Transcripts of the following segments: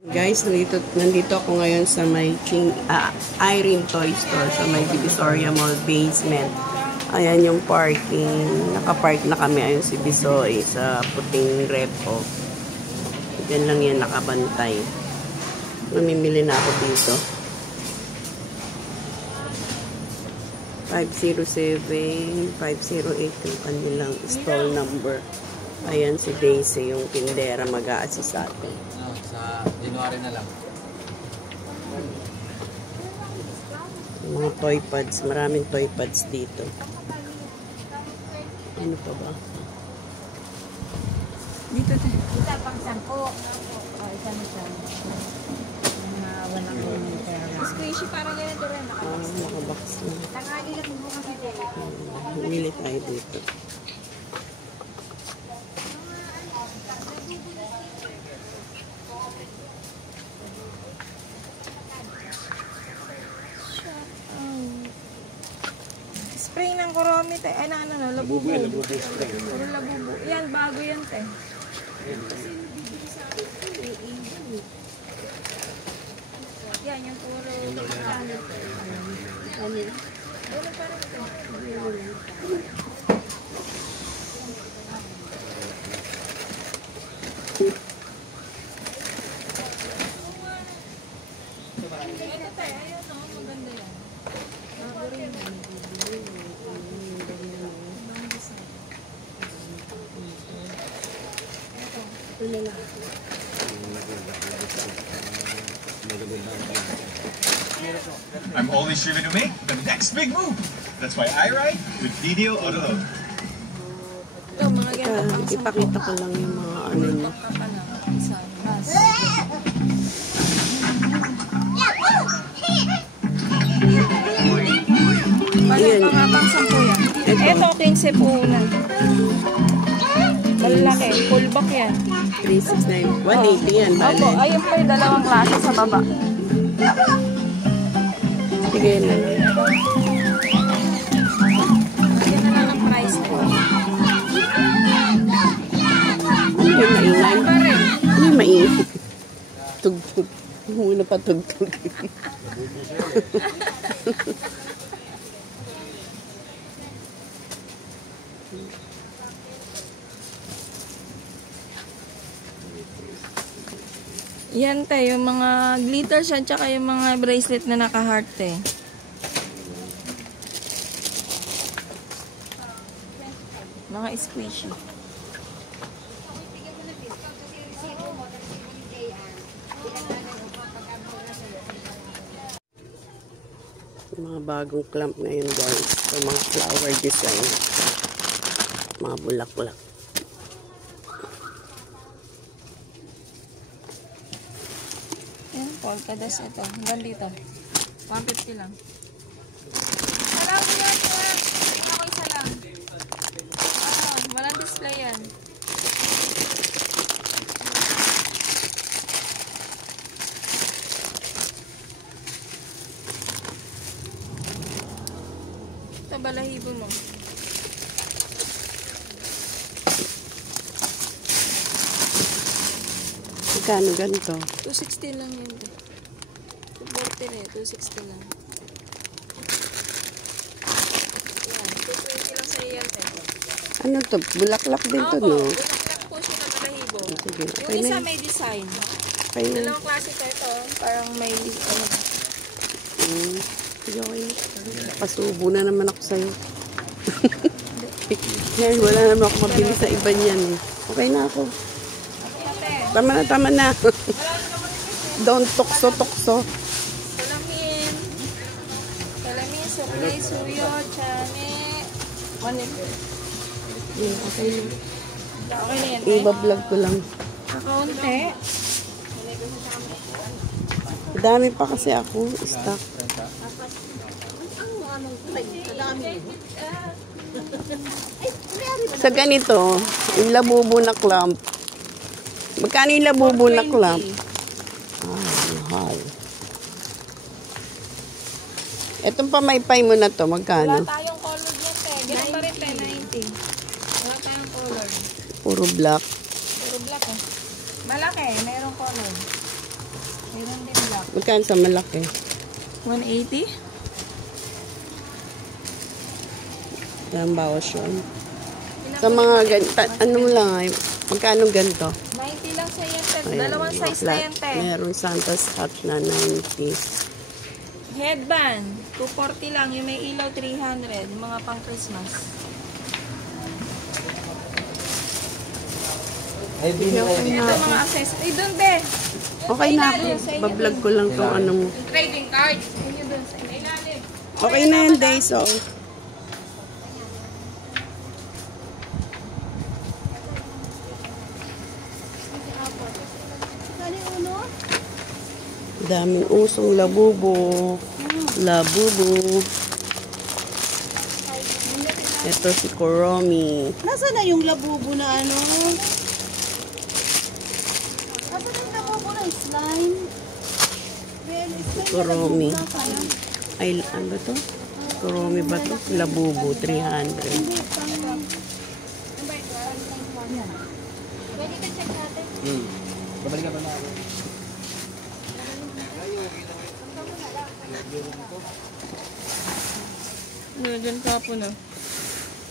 Guys, nandito ako ngayon sa may Irene Toy Store sa may Divisoria Mall basement. Ayan yung parking. Nakapark na kami. Ayun si Bisoy sa puting repo. Diyan lang yan nakabantay. Mamimili na ako dito. 507, 508 yung kanilang stall number. Ayan si Daisy, yung tindera mag-a-assist sa atin. Sa January na lang. Mga toy pads. Maraming toy pads dito. Ano pa ba? Dito tayo. Dito pang 10. Isa na siya. Walang pera. Squishy parang yan ito rin. Nakabox na. Tangali lang mo kasi dito. Humili tayo dito. Spray ng kuromi tayo. Ay, labubo. Spray. Puro labubo. Yan, bago yan tayo. Yan, yung puro. Ano parang ito? Ito tayo. Ayun, maganda yan. Bago rin. I'm always striving to make the next big move. That's why I ride with DDO Autoload. Ito, mga ganito. Ipakita ko lang yung mga ano niya. Ayan. Pang 10 yan. Ito, 15 po na. Malaki. Full back yan. 369. 180 yan. Opo, ayun po yung dalawang klase sa baba. Sige na. Yan na lang ang price na. Ano yung maingay? Pa rin. Ano yung maingay? Tugtog. Muna pa tugtog. Yan tayo, yung mga glitters yan, tsaka yung mga bracelet na naka-heart eh. Mga squishy. Mga bagong clamp ngayon guys. So, mga flower design. Mga bulak-bulak. Polka dots ito. Hanggang dito. 150 lang. Salamat po yan. Ako isa lang. Walang display yan. Ito balahibo mo. Magkano ganito? 260 lang yun. 240 na eh. 260 lang. Yan. 220 lang sa iyan. Ano to? Bulaklak din to, no? Bulaklak po siya na balahibo. Sige, Yung okay isa na. may design. Okay na. Dalawang klase ko ito. Parang may ano. Sige, okay. Pasubo na naman ako sa'yo. Yan, wala naman ako mabili sa iba niyan eh. Okay na ako. Tama na, tama na. Don't tukso-tukso. Salamin. Salamin, suklay, suyo, chane. Okay. Okay na yan. Iba-vlog ko lang. Kakaunti. Dami pa kasi ako. Stock. Sa ganito, yung labubo na clamp. Magkano yung labubo na clamp? Mahal. Itong pamaypay mo na to, magkano? Wala tayong color yan, te. Ganun pa rin, te. 90. Wala tayong color. Puro black. Puro black, eh. Malaki, mayroong color. Magkano sa malaki? 180? Ilang bawas yun? Sa mga ganito, ano lang ay, magkano ganito? 90 lang sa yan, te. Ayan, Dalawang mga size na flat. yan, te. Meron Santa's hat na 90. Headband, 240 lang. Yung may ilaw, 300. Yung mga pang Christmas. Ay, bili kayo. Ito mga accessories. Ay, doon, te. Okay na ako. Bablog ko lang tong ano mo. Trading cards. Yun doon sa ilalim. Okay na yun, Day. So, daming usong labubo. Labubo. Ito si Kuromi. Nasaan na yung labubo na ano? Nasaan na yung labubo na slime? Well, slime Kuromi. na labubo na. Ay, ano ba to? Kuromi ba to? Labubo, 300. Hindi, pang... Pwede ka check natin. Babalik ka pa na ako. Ano, dyan ka po na.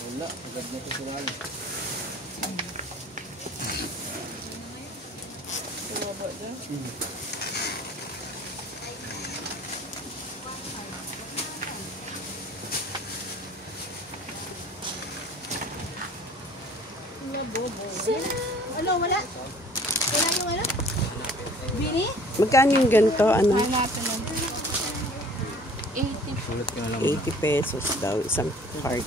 Wala, agad na ito sila. Ano, wala? Wala yung ano? Bini? Magkano yung ganito? Ano? Hanapin lang. 80. Sulat ka na lang. 80 pesos daw isang card.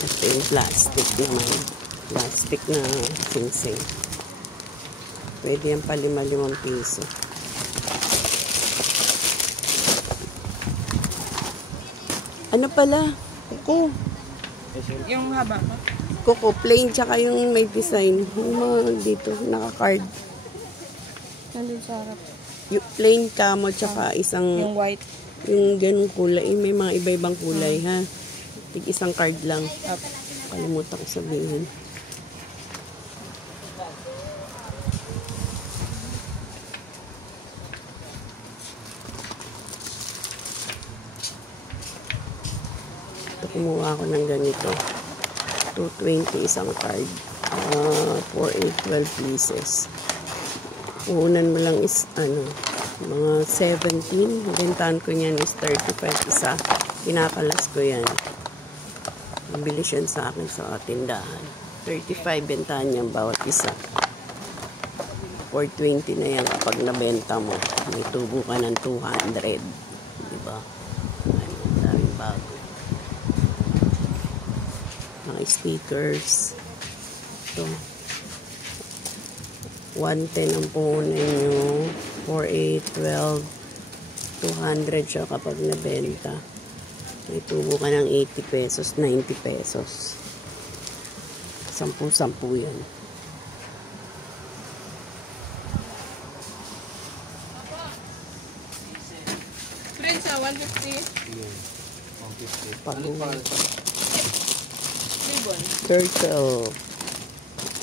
Ito yung plastic naman. Plastic na sing-sing. Pwede yan pa 5 piso. Ano pala? Kuko. Yung haba ko. Kuko, plain tsaka yung may design. Yung mga dito, naka-card. Nandun sa harap. Yung plain camo tsaka isang... Yung white. Yung ganung kulay, may mga iba-ibang kulay ha. Tig isang card lang. Kalimutan ko sabihin. Ito, kumuha ako ng ganito. 220 isang card. 4, 8, 12 pieces. Unan mo lang is ano, mga 17. Bentahan ko niyan is 35 isa. Pinakalas ko yan. Mabilis yan sa akin sa tindahan. 35 bentahan niyan bawat isa. 420 na yan kapag nabenta mo. May tubo ka ng 200. Diba? Ano, daming bago. Mga stickers. Ito. 110 ang puhunan nyo. 4, 8, 12, 200 siya kapag nabenta. May tubo ka ng 80 pesos, 90 pesos. 10-10 yan. Prince, 150. Pag-uwi. Ribbon. Turtle.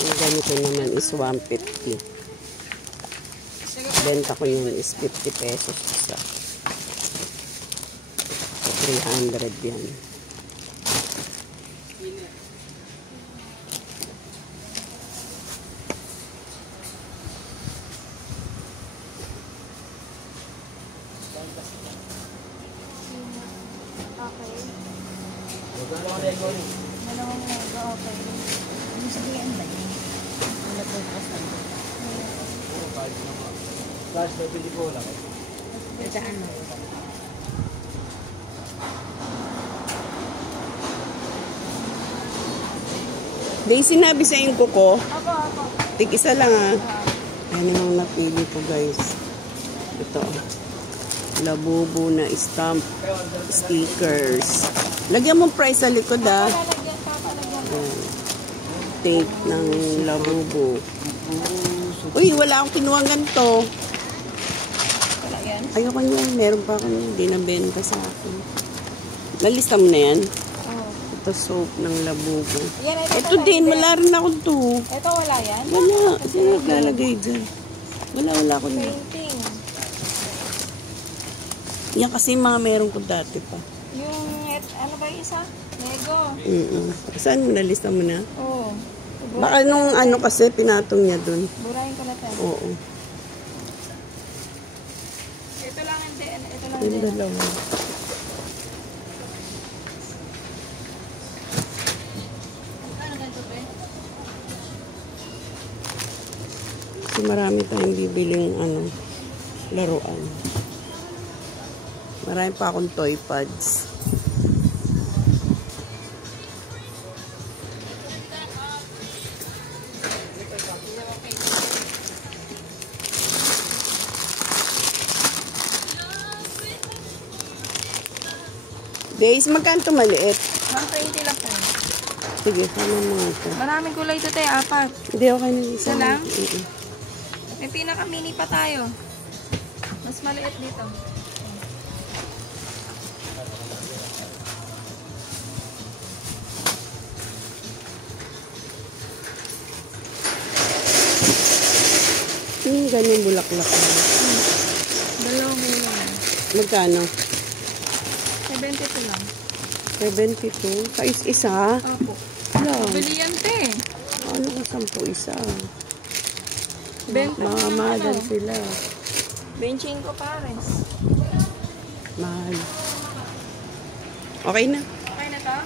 Ang ganito naman is 150. Benta ko yun is 50 pesos isa. 300 yan. Dalawang mega, okay. Ano sabihin ba yun? Ano po po sa Flash, nabili ko lang. Saan mo? Day, sinabi sa yung kuko. Ako. Tig isa lang ah. Yan yung napili ko guys. Ito. Labubo na stamp stickers. Lagyan mo price sa likod ah. Lalagyan pa, palagyan pa. Ayan. Tape ng labubo. Uy, wala akong kinuha ganito. Wala yan. Ayoko niya. Meron pa akong hindi nabenta sa akin. Nalista mo na yan? Oo. Ito soap ng labubo. Yan, Ito din. Wala rin ako to. Ito wala yan? Wala. Sino naglalagay dyan? Wala ako na. Painting. Yan kasi mga meron ko dati pa. Yung, ano ba yung isa? Lego. Saan mo nalista mo na? Oo. Baka nung ano kasi pinatong niya dun. Burahin ko na tayo. Oo. Ito lang hindi. Ito lang Yung din. dalawa. Ano ganito pa Kasi marami tayong bibiling ano, laruan. Marami pa akong toy pads. Days, magkano ito maliit? 120 lang po. Sige, sama mo nga ito. Maraming kulay ito tayo, 4. Hindi, okay na. Isa lang? Oo. May pinaka-mini pa tayo. Mas maliit dito. Ganyan bulaklak na. Dalawang muna. Magkano? 72 lang. 72? Sa isa? Opo. Wala. Brilyante. Ano ka 10 isa? Benta Mga mahal sila. 25 pares. Mahal. Okay na. Okay na to?